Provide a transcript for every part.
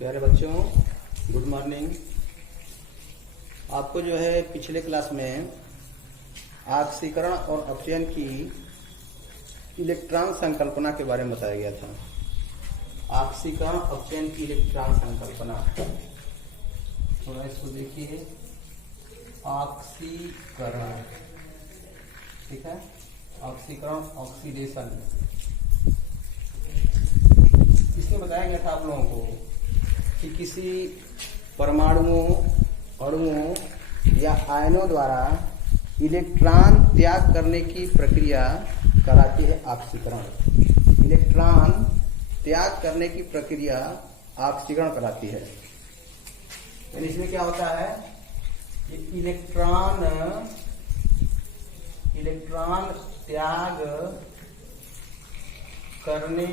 प्यारे बच्चों, good morning. आपको जो है पिछले क्लास में ऑक्सीकरण और अपचयन की इलेक्ट्रॉन संकल्पना के बारे में बताया गया था। ऑक्सीकरण अपचयन की इलेक्ट्रॉन संकल्पना, थोड़ा इसको देखिए। ऑक्सीकरण, ठीक है, ऑक्सीकरण, ऑक्सीडेशन। इसमें बताया गया था आप लोगों को कि किसी परमाणुओं, अणुओं या आयनों द्वारा इलेक्ट्रॉन त्याग करने की प्रक्रिया कराती है ऑक्सीकरण। इलेक्ट्रॉन त्याग करने की प्रक्रिया ऑक्सीकरण कराती है। यानी इसमें क्या होता है, ये इलेक्ट्रॉन त्याग करने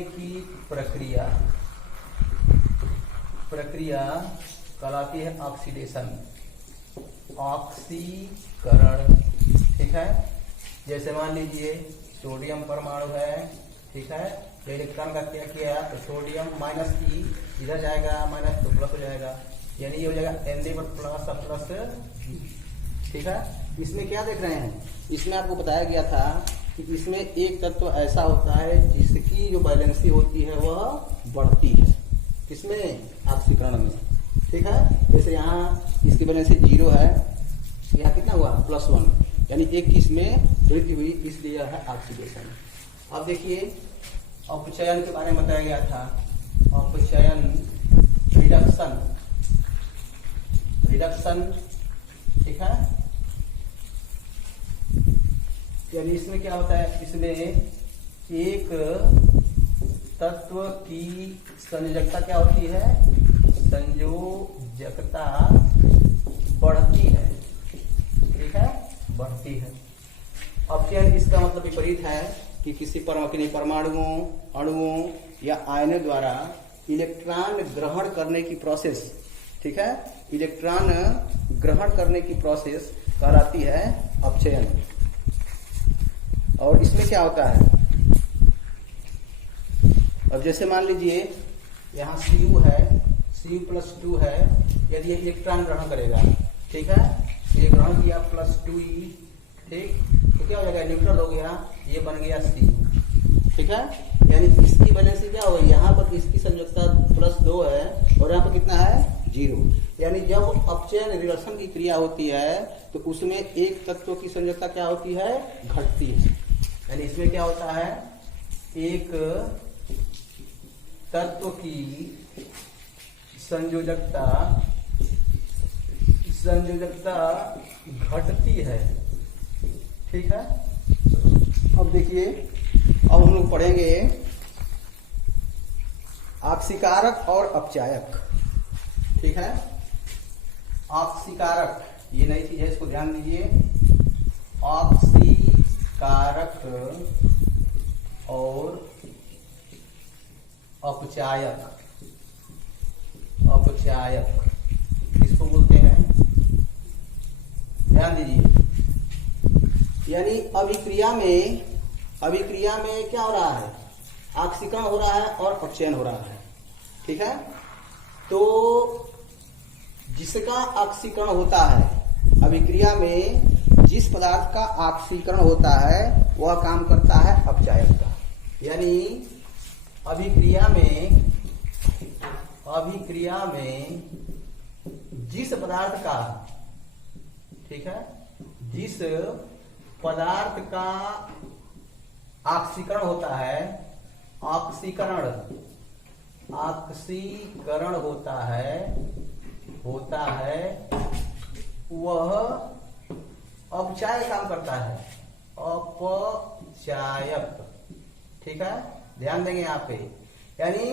की प्रक्रिया कहलाती है ऑक्सीडेशन, ऑक्सीकरण। ठीक है, जैसे मान लीजिए सोडियम परमाणु है, ठीक है, तो इलेक्ट्रॉन का क्या किया तो सोडियम माइनस ई इधर जाएगा, माइनस तो प्लस हो जाएगा, यानी ये हो जाएगा एन प्लस। ठीक है, इसमें क्या देख रहे हैं, इसमें आपको बताया गया था कि इसमें एक तत्व ऐसा होता है जिसकी जो वैलेंसी होती है वह बढ़ती है। किसमें? ऑक्सीकरण में। ठीक है, जैसे यहाँ इसकी वैलेंसी 0 है, यहाँ कितना हुआ +1, यानी एक की इसमें वृद्धि हुई, इसलिए यह है ऑक्सीडेशन। अब देखिए अपचयन के बारे में बताया गया था। अपचयन, रिडक्शन, ठीक है, यानी इसमें क्या होता है, इसमें एक तत्व की संयोजकता क्या होती है, संयोजकता बढ़ती है। ठीक है, बढ़ती है। अपचयन इसका मतलब विपरीत है कि किसी परमाणुओं, अणुओं या आयनों द्वारा इलेक्ट्रॉन ग्रहण करने की प्रोसेस, ठीक है, इलेक्ट्रॉन ग्रहण करने की प्रोसेस कहलाती है अपचयन। और इसमें क्या होता है, अब जैसे मान लीजिए यहाँ Cu है, Cu+2 है, यदि ये इलेक्ट्रॉन ग्रहण करेगा, ठीक है, ये ग्रहण किया +2e, ठीक, तो क्या हो जाएगा, न्यूट्रल हो गया, ये बन गया Cu। ठीक है, यानी इसकी वैलेंसी क्या हो गई, यहाँ पर इसकी संयोजकता +2 है और यहाँ पर कितना है 0। यानी जब अपचयन रिडक्शन की क्रिया होती है तो उसमें एक तत्व की संयोजकता क्या होती है, घटती है। यानी इसमें क्या होता है, एक तत्व की संयोजकता घटती है। ठीक है, अब देखिए, अब हम लोग पढ़ेंगे ऑक्सीकारक और अपचायक। ठीक है, ऑक्सीकारक ये नई चीज है, इसको ध्यान दीजिए। ऑक्सीकारक और अपचायक, किसको बोलते हैं, ध्यान दीजिए। यानी अभिक्रिया में क्या हो रहा है, ऑक्सीकरण हो रहा है और अपचयन हो रहा है। ठीक है, तो जिसका ऑक्सीकरण होता है, अभिक्रिया में जिस पदार्थ का ऑक्सीकरण होता है वह काम करता है अपचायक का। यानी अभिक्रिया में जिस पदार्थ का, ठीक है, जिस पदार्थ का ऑक्सीकरण होता है, ऑक्सीकरण होता है, वह अपचायक काम करता है, अपचायक। ठीक है, ध्यान देंगे यहाँ पे, यानी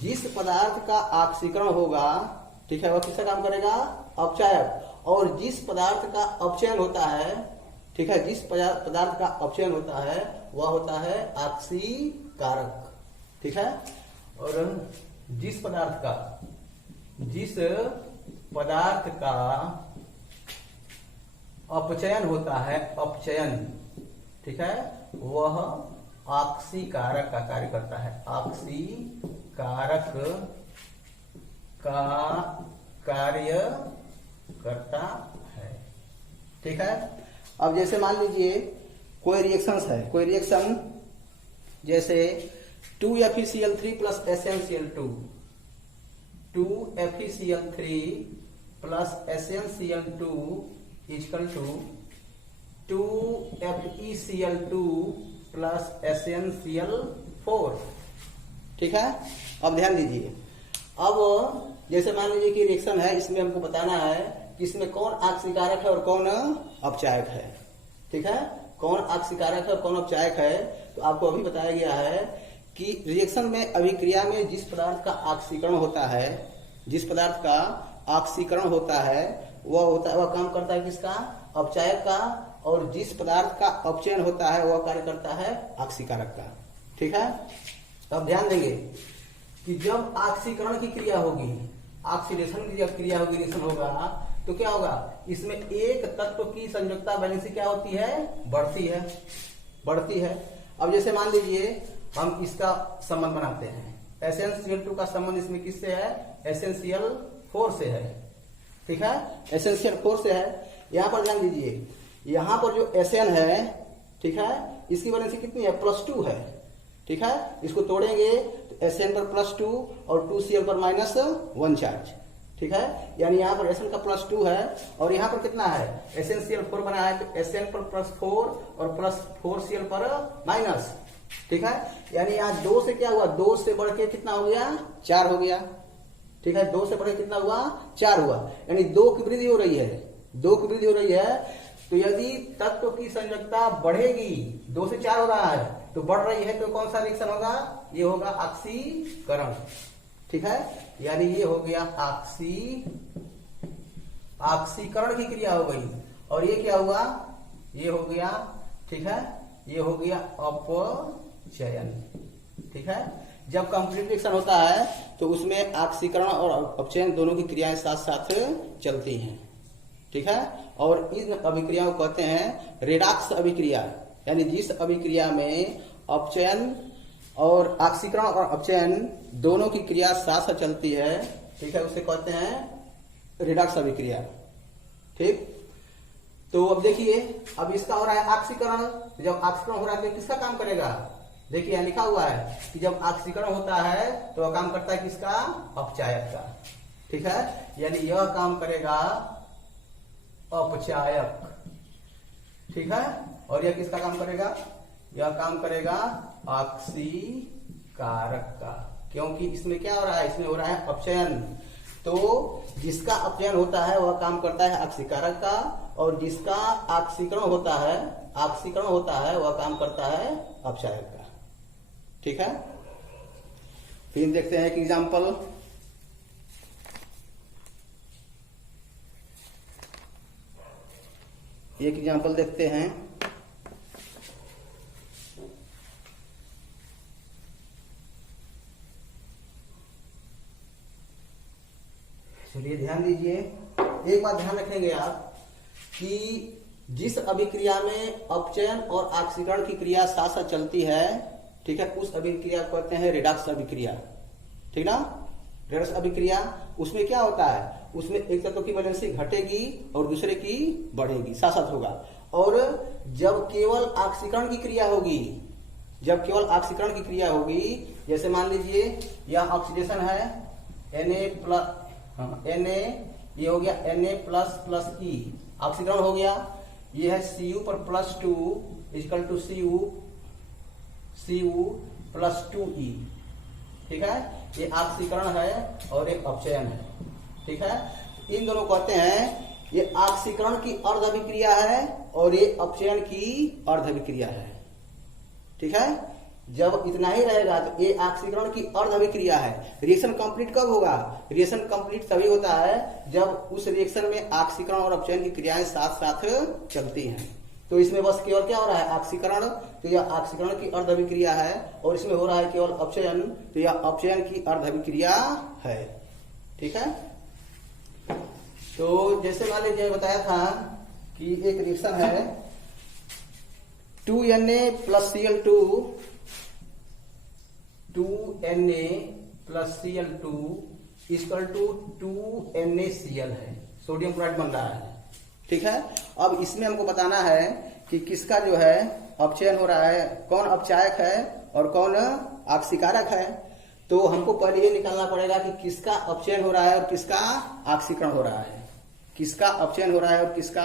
जिस पदार्थ का ऑक्सीकरण होगा, ठीक है, वह किसका काम करेगा, अपचायक। और जिस पदार्थ का अपचयन होता है, ठीक है, जिस पदार्थ का अपचयन होता है वह होता है ऑक्सीकारक। ठीक है, और जिस पदार्थ का अपचयन होता है, अपचयन, ठीक है, वह ऑक्सीकारक का कार्य करता है, ऑक्सीकारक का कार्य करता है। ठीक है। अब जैसे मान लीजिए कोई रिएक्शंस है, कोई रिएक्शन जैसे 2FeCl3 plus SnCl2, 2FeCl3 plus SnCl2 equal to 2FeCl2 plus SnCl4। ठीक है। अब ध्यान दीजिए, अब जैसे मान लीजिए कि रिएक्शन है, इसमें हमको बताना है कि इसमें कौन ऑक्सीकारक है और कौन अपचायक है। ठीक है। कौन ऑक्सीकारक है और कौन अपचायक है, तो आपको अभी बताया गया है कि रिएक्शन में अभिक्रिया में जिस पदार्थ का ऑक्सीकरण होता है, जिस पदार्थ का ऑक्सीकरण होता है वह काम करता है किसका, अपचायक का, और जिस पदार्थ का अपचयन होता है वह कार्य करता है ऑक्सीकारक का। ठीक है। अब ध्यान देंगे कि जब ऑक्सीकरण की क्रिया होगी, ऑक्सीडेशन की जब क्रिया होगी, रिएक्शन होगा, तो क्या होगा, इसमें एक तत्व की संयोजकता वैलेंसी क्या होती है, बढ़ती है। अब जैसे मान लीजिए हम इसका संबंध बनाते हैं, SnCl2 का संबंध इसमें किससे है, SnCl4 से है। ठीक है। SnCl4 से है। यहां पर ध्यान दीजिए, यहां पर जो Sn है, ठीक है, इसकी वैलेंसी कितनी है, +2 है। ठीक है। इसको तोड़ेंगे तो Sn पर +2 और 2Cl पर -1 चार्ज। ठीक है। यानी यहाँ पर Sn का +2 है और यहाँ पर कितना है, SnCl4 बना है, तो Sn पर +4 और +4Cl पर माइनस। ठीक है। यानी यहाँ 2 से क्या हुआ, 2 से बढ़ के कितना हो गया, 4 हो गया। ठीक है। 2 से बढ़ के कितना हुआ, 4 हुआ। यानी 2 की वृद्धि हो रही है, 2 की वृद्धि हो रही है। तो यदि तत्व की संयोजकता बढ़ेगी, 2 से 4 हो रहा है तो बढ़ रही है, तो कौन सा रिएक्शन होगा, ये होगा ऑक्सीकरण। ठीक है। यानी ये हो गया ऑक्सीकरण की क्रिया हो गई, और ये क्या हुआ, ये हो गया, ठीक है, ये हो गया अपचयन। ठीक है। जब कंप्लीट रिएक्शन होता है तो उसमें ऑक्सीकरण और अपचयन दोनों की क्रियाएं साथ साथ चलती हैं। ठीक है। और इन अभिक्रियाओं को कहते हैं रेडॉक्स अभिक्रिया, यानी जिस अभिक्रिया में अपचयन और ऑक्सीकरण और अपचयन दोनों की क्रिया साथ साथ चलती है, ठीक है, उसे कहते हैं रेडॉक्स अभिक्रिया। ठीक। तो अब देखिए, अब इसका हो रहा है ऑक्सीकरण। जब ऑक्सीकरण हो रहा है तो किसका काम करेगा, देखिए यहां लिखा हुआ है कि जब ऑक्सीकरण होता है तो वह काम करता है किसका, अपचायक का। ठीक है। यानी यह काम करेगा अपचायक। ठीक है। और यह किसका काम करेगा, यह काम करेगा ऑक्सीकारक का, क्योंकि इसमें क्या हो रहा है, इसमें हो रहा है अपचयन। तो जिसका अपचयन होता है वह काम करता है ऑक्सीकारक का, और जिसका ऑक्सीकरण होता है वह काम करता है अपचायक का। ठीक है। फिर देखते हैं एक एग्जांपल। एक एग्जांपल देखते हैं। चलिए ध्यान दीजिए, एक बात ध्यान रखेंगे आप कि जिस अभिक्रिया में अपचयन और ऑक्सीकरण की क्रिया साथ साथ चलती है, ठीक है, उस अभिक्रिया को कहते हैं रेडॉक्स अभिक्रिया। ठीक ना। रेडॉक्स अभिक्रिया, उसमें क्या होता है, उसमें एक तत्व की वैलेंसी घटेगी और दूसरे की बढ़ेगी, साथ साथ होगा। और जब केवल ऑक्सीकरण की क्रिया होगी, जैसे मान लीजिए यह ऑक्सीडेशन है, Na, ये हो गया Na++E, ऑक्सीकरण हो गया। ये है Cu पर +2 इक्वल टू Cu+2E। ठीक है। ये ऑक्सीकरण है और एक अपचयन है। ठीक है। इन दोनों कहते हैं, ये ऑक्सीकरण की अर्ध अभिक्रिया है और ये अपचयन की अर्ध अभिक्रिया है। ठीक है। जब इतना ही रहेगा तो ये ऑक्सीकरण की अर्ध अभिक्रिया है। रिएक्शन कंप्लीट कब होगा, रिएक्शन कंप्लीट तभी होता है जब उस रिएक्शन में ऑक्सीकरण और अपचयन की क्रियाएं साथ साथ चलती हैं। तो इसमें बस केवल क्या हो रहा है, ऑक्सीकरण, तो यह ऑक्सीकरण की अर्ध अभिक्रिया है, और इसमें हो रहा है केवल अपचयन, तो यह अपचयन की अर्ध अभिक्रिया है। ठीक है। तो जैसे मान लीजिए बताया था कि एक रिएक्शन है 2Na+Cl2 2Na plus Cl2 equal to 2NaCl है, सोडियम क्लोराइड बन रहा है। ठीक है, अब इसमें हमको बताना है कि किसका जो है अपचयन हो रहा है, कौन अपचायक है और कौन आक्सीकारक है। तो हमको पहले ये निकालना पड़ेगा कि किसका अपचयन हो रहा है और किसका आक्सीकरण हो रहा है, किसका अपचयन हो रहा है और किसका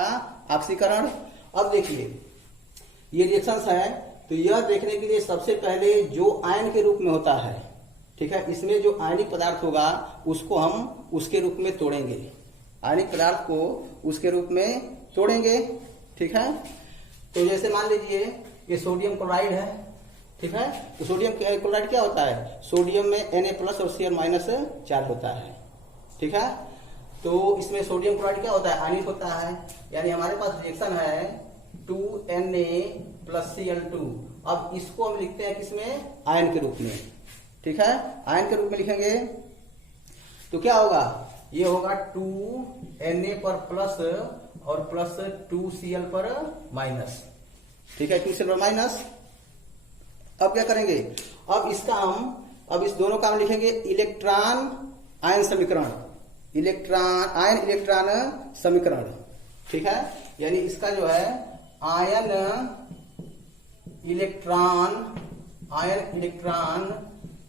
आक्सीकरण। अब देखिए ये रिएक्शंस है, तो यह देखने के लिए सबसे पहले जो आयन के रूप में होता है, ठीक है, इसमें जो आयनिक पदार्थ होगा उसको हम उसके रूप में तोड़ेंगे, आयनिक पदार्थ को उसके रूप में तोड़ेंगे। ठीक है, तो जैसे मान लीजिए ये सोडियम क्लोराइड है। ठीक है, तो सोडियम क्लोराइड क्या होता है, सोडियम में Na प्लस और Cl माइनस चार्ज होता है। ठीक है, तो इसमें सोडियम क्लोराइड क्या होता है, आयनिक होता है, यानी हमारे पास रिएक्शन है 2Na प्लस Cl2। अब इसको हम लिखते हैं किसमें, आयन के रूप में। ठीक है, आयन के रूप में लिखेंगे तो क्या होगा, ये होगा 2Na पर प्लस और प्लस 2Cl पर माइनस। ठीक है, 2Cl पर माइनस। अब क्या करेंगे, अब इसका अब इस दोनों का हम लिखेंगे इलेक्ट्रॉन आयन समीकरण, आयन इलेक्ट्रॉन समीकरण। ठीक है, यानी इसका जो है आयन इलेक्ट्रॉन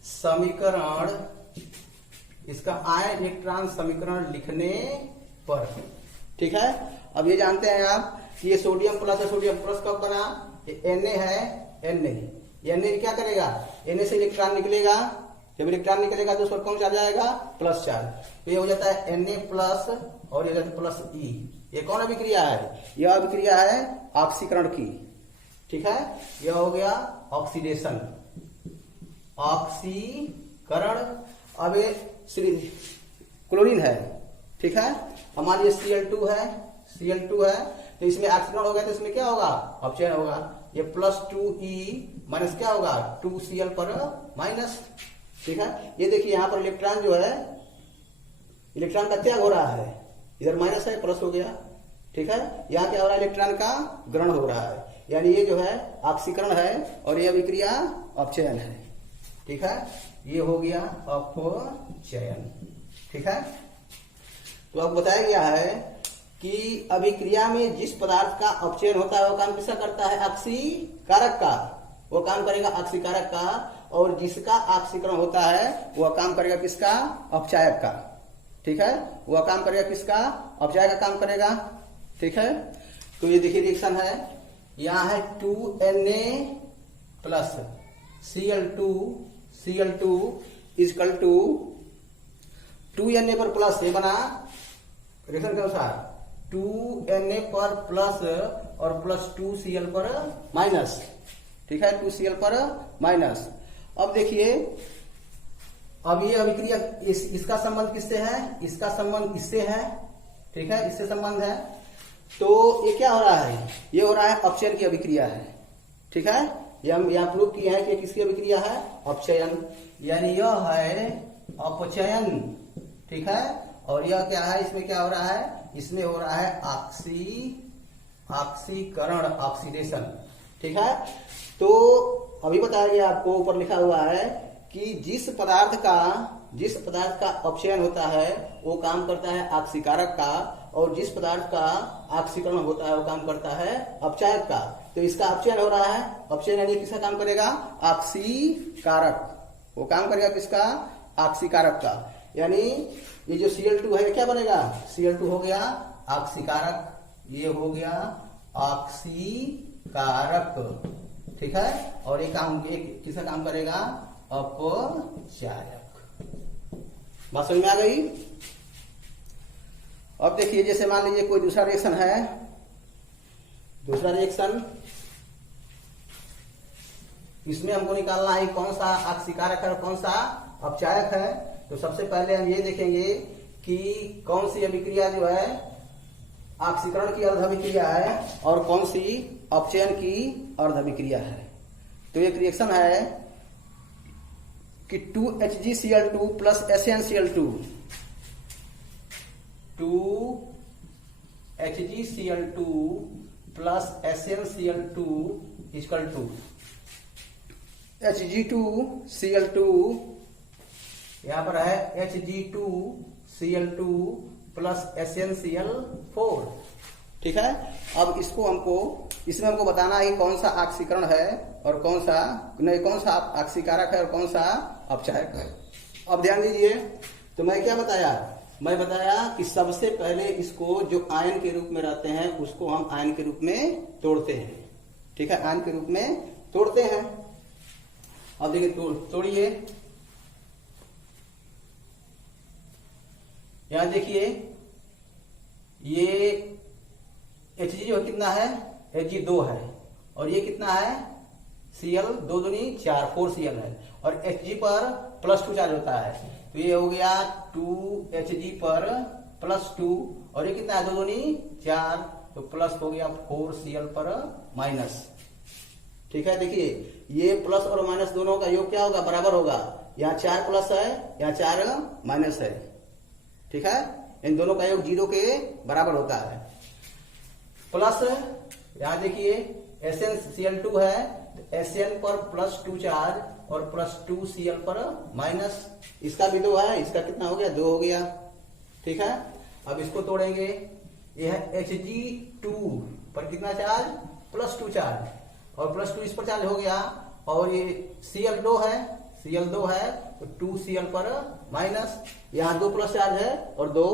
समीकरण, इसका आयन इलेक्ट्रॉन समीकरण लिखने पर। ठीक है, अब ये जानते हैं आप कि ये सोडियम प्लस है, सोडियम प्लस कब बना, ये Na है, Na क्या करेगा, Na से इलेक्ट्रॉन निकलेगा, जब इलेक्ट्रॉन निकलेगा तो उस पर कौन चार्ज आएगा, प्लस चार्ज। तो ये हो जाता है Na प्लस और ये हो जाता है प्लस E। ये कौन अभिक्रिया है, यह अभिक्रिया है ऑक्सीकरण की। ठीक है, यह हो गया ऑक्सीडेशन, ऑक्सीकरण। अब ये क्लोरीन है। ठीक है, हमारी Cl2 है, तो इसमें ऑक्सीकरण हो गया तो इसमें क्या होगा, अपचयन होगा। ये प्लस 2E माइनस क्या होगा, 2Cl पर माइनस। ठीक है, ये देखिए यहाँ पर इलेक्ट्रॉन जो है, इलेक्ट्रॉन का त्याग हो रहा है, इधर माइनस है प्लस हो गया। ठीक है, यहाँ क्या हो रहा है, इलेक्ट्रॉन का ग्रहण हो रहा है, यानी ये जो है ऑक्सीकरण है और ये अभिक्रिया अपचयन है। ठीक है, ये हो गया अपचयन। ठीक है, तो अब बताया गया है कि अभिक्रिया में जिस पदार्थ का अपचयन होता है वो काम किसका करता है, आक्सीकारक का, वो काम करेगा आक्सीकारक का, और जिसका ऑक्सीकरण होता है वह काम करेगा किसका, अपचायक का। ठीक है, वह काम करेगा किसका, अपचायक का काम करेगा। ठीक है, तो ये देखिए रिएक्शन है, यहां है 2Na plus Cl2 equal to 2Na पर प्लस, ये बना रिएक्शन के अनुसार 2Na पर प्लस और प्लस 2Cl पर माइनस। ठीक है, 2Cl पर माइनस। अब देखिए, अब ये अभिक्रिया इसका संबंध किससे है, इसका संबंध इससे है। ठीक है, इससे संबंध है, तो ये क्या हो रहा है, ये हो रहा है अपचयन की अभिक्रिया है। ठीक है, ये हम यहाँ प्रूव किए हैं कि किसकी अभिक्रिया है, अपचयन, यानी यह है अपचयन। ठीक है, और यह क्या है, इसमें क्या हो रहा है, इसमें हो रहा है ऑक्सीकरण, ऑक्सीडेशन। ठीक है, तो अभी बताया गया आपको, ऊपर लिखा हुआ है कि जिस पदार्थ का अपचयन होता है वो काम करता है आक्सीकारक का, और जिस पदार्थ का ऑक्सीकरण होता है वो काम करता है अपचायक का। तो इसका अपचयन हो रहा है, अपचयन यानी किसका काम करेगा, ऑक्सीकारक, वो काम करेगा किसका, ऑक्सीकारक का। यानी ये जो Cl2 है क्या बनेगा, Cl2 हो गया ऑक्सीकारक, ये हो गया ऑक्सीकारक। ठीक है, और ये किसका काम करेगा, अपचायक। बात समझ में आ गई। अब देखिए, जैसे मान लीजिए कोई दूसरा रिएक्शन है, इसमें हमको निकालना है कौन सा ऑक्सीकारक है और कौन सा अपचायक है। तो सबसे पहले हम ये देखेंगे कि कौन सी अभिक्रिया जो है ऑक्सीकरण की अर्ध अभिक्रिया है और कौन सी अपचयन की अर्ध अभिक्रिया है। तो एक रिएक्शन है कि 2HgCl2 plus SnCl2, 2HgCl2 plus SnCl2 equal to, Hg2Cl2, यहां पर है Hg2Cl2 प्लस HnCl4। ठीक है, अब इसमें हमको बताना है कि कौन सा ऑक्सीकरण है और कौन सा ऑक्सीकारक है और कौन सा अपचायक है। अब ध्यान दीजिए, तो मैं क्या बताया, मैं बताया कि सबसे पहले इसको जो आयन के रूप में रहते हैं उसको हम आयन के रूप में तोड़ते हैं। ठीक है, आयन के रूप में तोड़ते हैं। अब देखिए तोड़िए, यहां देखिए ये Hg जो कितना है, Hg 2 है और ये कितना है Cl 2 दूनी 4 4Cl है और Hg पर +2 चार्ज होता है, तो ये हो गया 2Hg पर +2 और ये कितना है 2 दूनी 4, तो प्लस हो गया 4Cl पर माइनस। ठीक है, देखिए ये प्लस और माइनस दोनों का योग क्या होगा, बराबर होगा। यहाँ 4 प्लस है, यहाँ 4 माइनस है। ठीक है, इन दोनों का योग 0 के बराबर होता है। प्लस यहां देखिए SnCl2 है, Sn पर +2 चार्ज और +2Cl पर माइनस, इसका भी 2 है, इसका कितना हो गया 2 हो गया। ठीक है, अब इसको तोड़ेंगे, यह है Hg2 पर कितना चार्ज, +2 चार्ज और +2 इस पर चार्ज हो गया और ये Cl2 है तो 2Cl पर माइनस, यहाँ 2 प्लस चार्ज है और 2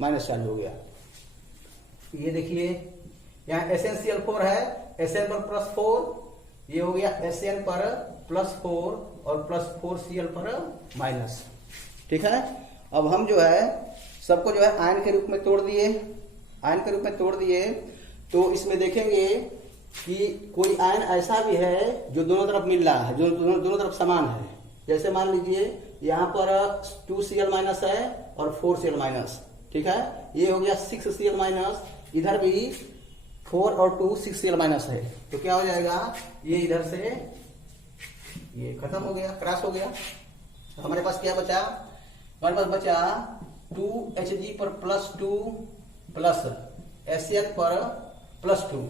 माइनस चार्ज हो गया। ये देखिए यहाँ SnCl4 है, Sn पर +4, ये हो गया Sn पर +4 और +4Cl पर माइनस। ठीक है, अब हम जो है सबको जो है आयन के रूप में तोड़ दिए। आयन के रूप में तोड़ दिए तो इसमें देखेंगे कि कोई आयन ऐसा भी है जो दोनों तरफ मिल रहा है, जो दोनों तरफ समान है। जैसे मान लीजिए यहाँ पर 2Cl माइनस है और 4Cl माइनस। ठीक है, ये हो गया 6Cl माइनस, इधर भी 4 और 2 6Cl माइनस है, तो क्या हो जाएगा, ये इधर से ये खत्म हो गया, क्रॉस हो गया। तो हमारे पास क्या बचा, हमारे पास बचा 2Hg पर +2 प्लस Sn पर +2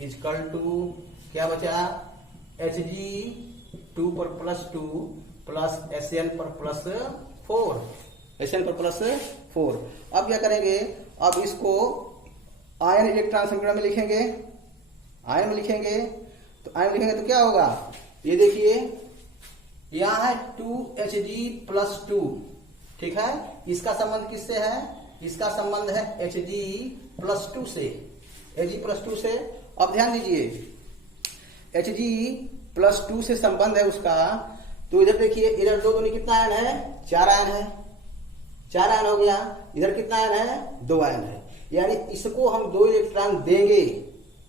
इजकल टू क्या बचा, Hg2 पर +2 प्लस Sn पर +4, Sn पर +4। अब क्या करेंगे, अब इसको आयन इलेक्ट्रॉन समीकरण में लिखेंगे। आयन में लिखेंगे तो क्या होगा, ये देखिए यहां है 2Hg +2। ठीक है, इसका संबंध किससे है, इसका संबंध है Hg +2 से, Hg +2 से। अब ध्यान दीजिए Hg +2 से संबंध है उसका, तो इधर देखिए, इधर 2 दूनी कितना आयन है, 4 आयन है, 4 आयन हो गया। इधर कितना आयन है, 2 आयन है, यानी इसको हम 2 इलेक्ट्रॉन देंगे।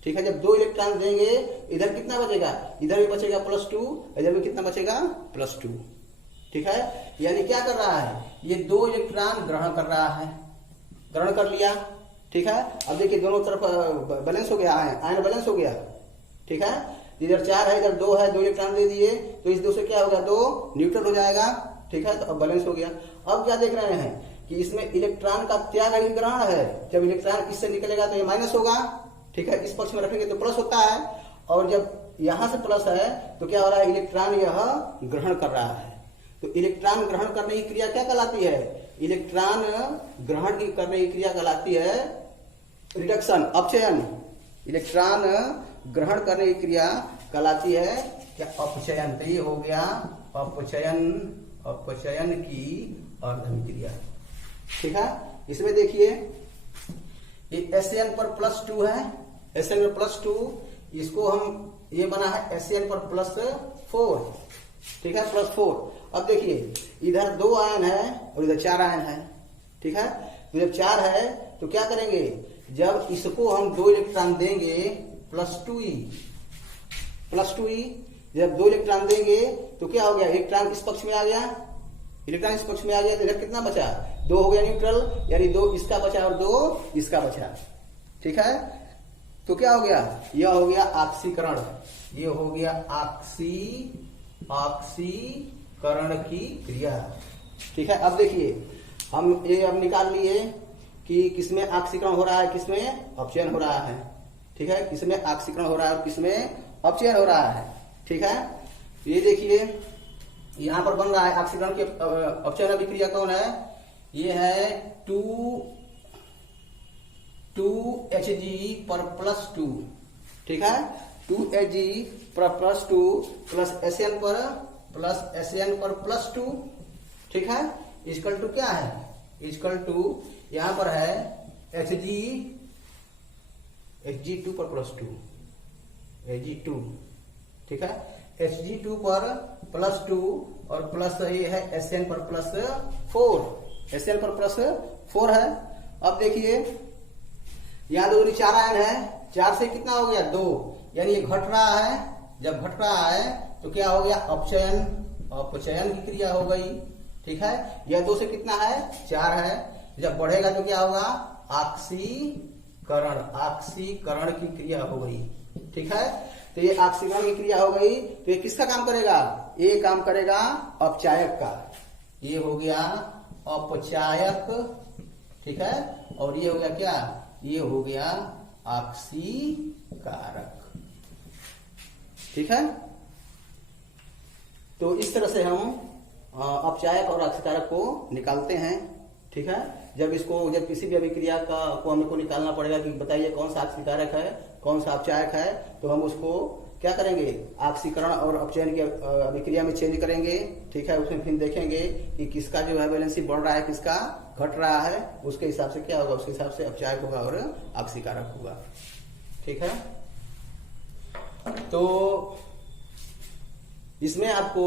ठीक है, जब 2 इलेक्ट्रॉन देंगे इधर कितना बचेगा, इधर भी बचेगा +2, इधर भी कितना बचेगा +2। ठीक है, यानी क्या कर रहा है, ये 2 इलेक्ट्रॉन ग्रहण कर रहा है, ग्रहण कर लिया। ठीक है, अब देखिए दोनों तरफ बैलेंस हो गया, आयन बैलेंस हो गया। ठीक है, इधर 4 है, इधर 2 है, 2 इलेक्ट्रॉन दे दिए तो इस 2 से क्या होगा, 2 न्यूट्रल हो जाएगा। ठीक है, तो अब बैलेंस हो गया। अब क्या देख रहे हैं कि इसमें इलेक्ट्रॉन का त्याग है, ग्रहण है। जब इलेक्ट्रॉन इससे निकलेगा तो ये माइनस होगा। ठीक है, इस पक्ष में रखेंगे तो प्लस होता है, और जब यहां से प्लस है तो क्या हो रहा है, इलेक्ट्रॉन यह ग्रहण कर रहा है। तो इलेक्ट्रॉन ग्रहण करने की क्रिया क्या कहलाती है, इलेक्ट्रॉन ग्रहण की करने की क्रिया कहलाती है रिडक्शन, अपचयन। इलेक्ट्रॉन ग्रहण करने की क्रिया कहलाती है क्या, अपचयन। तो ये हो गया अपचयन, अपचयन की अर्धन क्रिया। ठीक है, इसमें देखिए ये Sn पर +2 है, Sn पर +2, इसको हम ये बना है Sn पर +4। ठीक है, +4। अब देखिए इधर 2 आयन है और इधर 4 आयन है। ठीक है, तो जब 4 है तो क्या करेंगे, जब इसको हम 2 इलेक्ट्रॉन देंगे +2e, जब 2 इलेक्ट्रॉन देंगे तो क्या हो गया, इलेक्ट्रॉन इस पक्ष में आ गया, इलेक्ट्रॉन इस पक्ष में आ गया, तो इधर कितना बचा, 2 हो गया न्यूट्रल, यानी 2 इसका बचा और 2 इसका बचा। ठीक है, तो क्या हो गया, यह हो गया ऑक्सीकरण, ये हो गया ऑक्सीकरण की क्रिया। ठीक है, अब देखिए हम ये अब निकाल लिए कि किसमें ऑक्सीकरण हो रहा है, किसमें अपचयन हो रहा है। ठीक है, किसमें ऑक्सीकरण हो रहा है और किसमें अपचयन हो रहा है। ठीक है, ये देखिए यहां पर बन रहा है ऑक्सीकरण की अपचयन अभिक्रिया कौन है, ये है 2Hg पर +2, ठीक है, 2Hg पर +2 प्लस SN पर +2, ठीक है, इक्वल टू क्या है, इक्वल टू यहां पर है Hg2 पर +2, Hg2, ठीक है, Hg2 पर +2 और प्लस ये है SN पर +4, SN पर +4 है। अब देखिए यहां दो 4 आयन है, 4 से कितना हो गया 2, यानी ये घट रहा है, जब घट रहा है तो क्या हो गया अपचयन की क्रिया हो गई, ठीक है, यह 2 से कितना है 4 है, जब बढ़ेगा तो क्या होगा ऑक्सीकरण की क्रिया हो गई, ठीक है, तो ये ऑक्सीकरण की क्रिया हो गई तो ये किसका काम करेगा, ये काम करेगा अपचायक का, ये हो गया अपचायक, ठीक है, और ये हो गया क्या, ये हो गया ऑक्सीकारक, ठीक है। तो इस तरह से हम अपचायक और ऑक्सीकारक को निकालते हैं, ठीक है। जब किसी भी अभिक्रिया को हमको निकालना पड़ेगा कि बताइए कौन सा ऑक्सीकारक है कौन सा अपचायक है, तो हम उसको क्या करेंगे, ऑक्सीकरण और अपचयन की अभिक्रिया में चेंज करेंगे, ठीक है, उसमें फिर देखेंगे कि किसका जो है वैलेंसी बढ़ रहा है किसका घट रहा है, उसके हिसाब से क्या होगा, उसके हिसाब से अपचायक होगा और ऑक्सीकारक होगा, ठीक है। तो इसमें आपको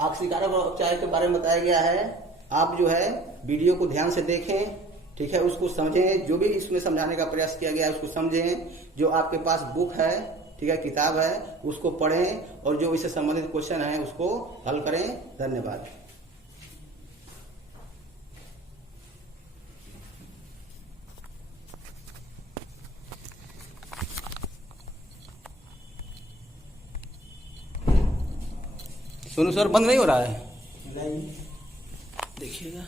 ऑक्सीकारक और अपचायक के बारे में बताया गया है, आप जो है वीडियो को ध्यान से देखें, ठीक है, उसको समझें, जो भी इसमें समझाने का प्रयास किया गया है उसको समझें, जो आपके पास बुक है, ठीक है, किताब है, उसको पढ़ें और जो इससे संबंधित क्वेश्चन है उसको हल करें। धन्यवाद। सोनू सर बंद नहीं हो रहा है, नहीं देखिएगा।